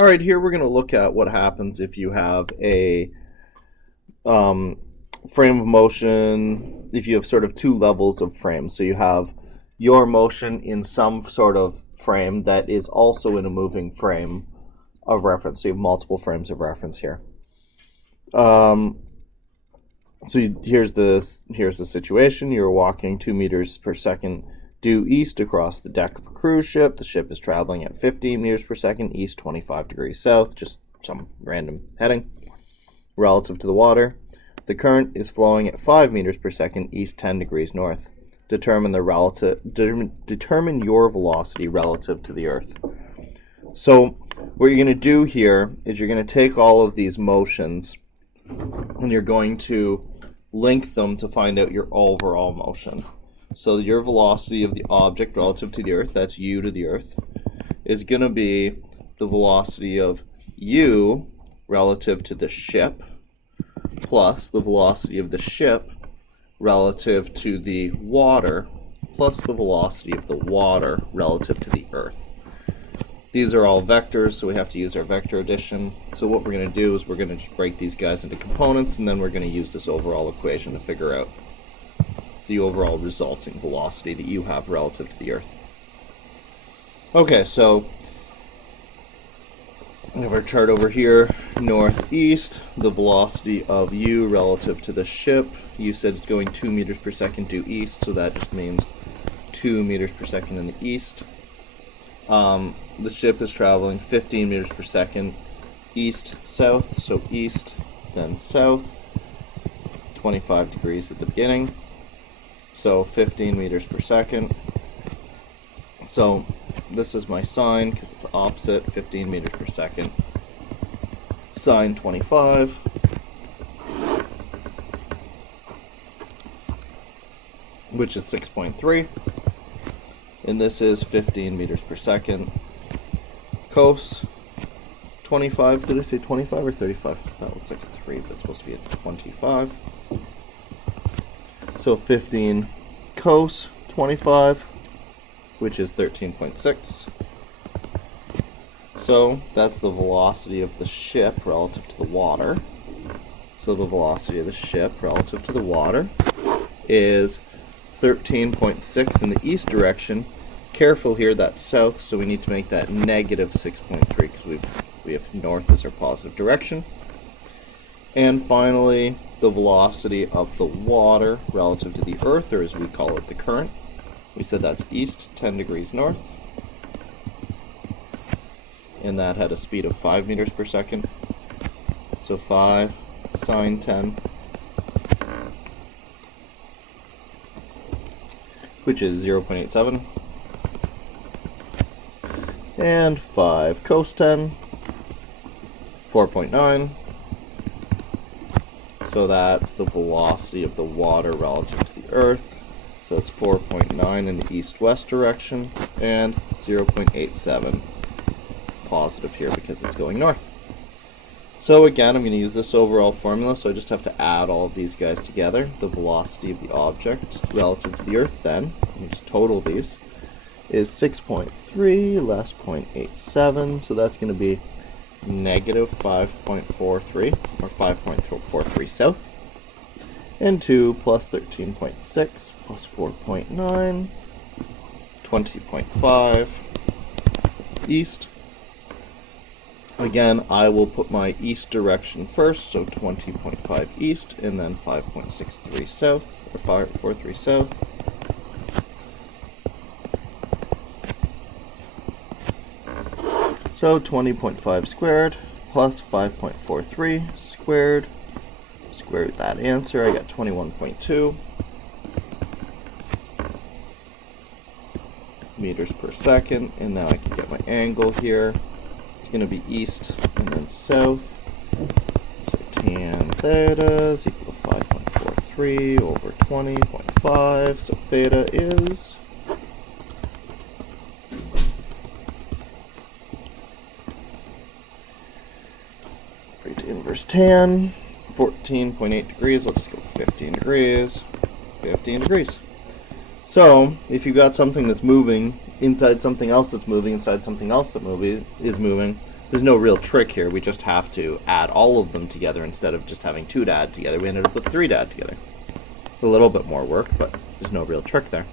All right, here we're going to look at what happens if you have a frame of motion, if you have sort of two levels of frame. So you have your motion in some sort of frame that is also in a moving frame of reference. So you have multiple frames of reference here. Here's the situation. You're walking 2 meters per second due east across the deck of a cruise ship. The ship is traveling at 15 meters per second east, 25 degrees south, just some random heading, relative to the water. The current is flowing at 5 meters per second east, 10 degrees north. Determine your velocity relative to the Earth. So what you're going to do here is you're going to take all of these motions and you're going to link them to find out your overall motion. So your velocity of the object relative to the Earth, that's u to the Earth, is going to be the velocity of u relative to the ship plus the velocity of the ship relative to the water plus the velocity of the water relative to the Earth. These are all vectors, so we have to use our vector addition. So what we're going to do is we're going to just break these guys into components, and then we're going to use this overall equation to figure out the overall resulting velocity that you have relative to the Earth. Okay, so we have our chart over here. Northeast, the velocity of u relative to the ship. You said it's going 2 meters per second due east, so that just means 2 meters per second in the east. The ship is traveling 15 meters per second east-south, so east, then south, 25 degrees at the beginning. So 15 meters per second. So this is my sine because it's opposite, 15 meters per second. Sine 25. Which is 6.3. And this is 15 meters per second. Cos 25. Did I say 25 or 35? That looks like a 3, but it's supposed to be a 25. So 15 cos 25, which is 13.6. So that's the velocity of the ship relative to the water. So the velocity of the ship relative to the water is 13.6 in the east direction. Careful here, that's south, so we need to make that negative 6.3 because we have north as our positive direction. And finally, the velocity of the water relative to the Earth, or as we call it, the current. We said that's east, 10 degrees north. And that had a speed of 5 meters per second. So 5 sine 10, which is 0.87. And 5 cos 10, 4.9. So that's the velocity of the water relative to the Earth. So that's 4.9 in the east-west direction and 0.87 positive here because it's going north. So again, I'm going to use this overall formula, so I just have to add all of these guys together. The velocity of the object relative to the Earth then, let me just total these, is 6.3 less 0.87, so that's going to be negative 5.43, or 5.43 south, and 2 plus 13.6 plus 4.9, 20.5 east. Again, I will put my east direction first, so 20.5 east, and then 5.63 south, or 5.43 south. So 20.5 squared plus 5.43 squared. Square root that answer, I got 21.2 meters per second. And now I can get my angle here. It's going to be east and then south. So tan theta is equal to 5.43 over 20.5. So theta is inverse tan, 14.8 degrees. Let's just go 15 degrees. 15 degrees. So if you've got something that's moving inside something else that's moving, inside something else that is moving. There's no real trick here. We just have to add all of them together instead of just having 2 to add together. We ended up with 3 to add together. A little bit more work, but there's no real trick there.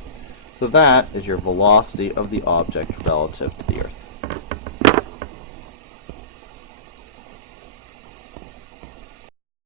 So that is your velocity of the object relative to the Earth.